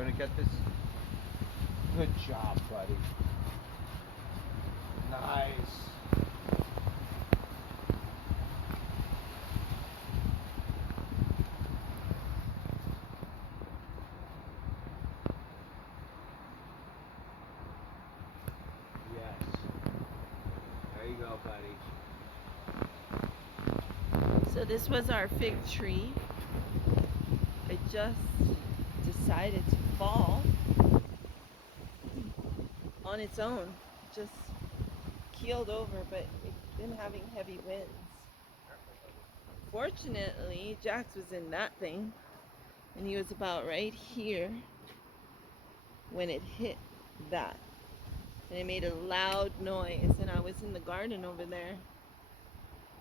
gonna get this? Good job, buddy. Nice. Yes. There you go, buddy. So this was our fig tree. It just decided to fall on its own. Just keeled over, but it's been having heavy winds. Fortunately, Jax was in that thing, and he was about right here when it hit that. And it made a loud noise, and I was in the garden over there,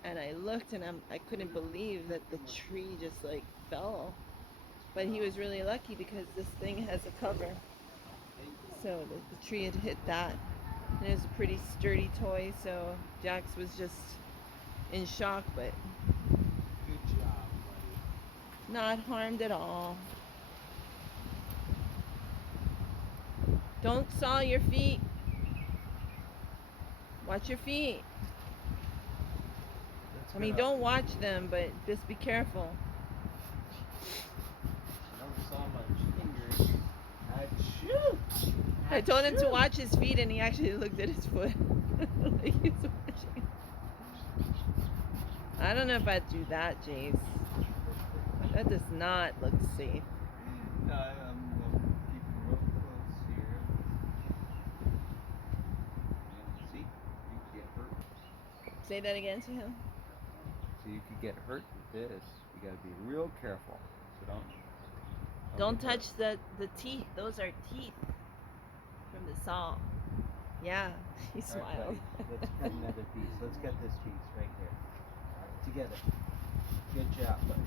and I looked, and I couldn't believe that the tree just like fell. But he was really lucky because this thing has a cover. So the tree had hit that. And it was a pretty sturdy toy, so Jax was just in shock, but Good job, buddy. not harmed at all. Don't saw your feet. Watch your feet. I mean, don't watch them, but just be careful. Don't saw my fingers. Achoo! I told him to watch his feet, and he actually looked at his foot. Like he's watching. I don't know if I'd do that, Jace. That does not look safe. No, I'm keeping real close here. Yeah, see? You could get hurt. Say that again to him. So you could get hurt with this. You gotta be real careful. So Don't get hurt. touch the teeth. Those are teeth from the saw. Yeah, he All right, smiled. buddy. Let's cut another piece. Let's get this piece right here. All right, together. Good job, buddy.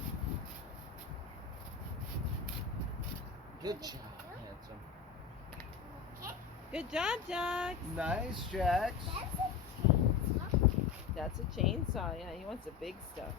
Good job, handsome. Good job, Jax. Nice, Jax. That's a chainsaw. Yeah, he wants the big stuff.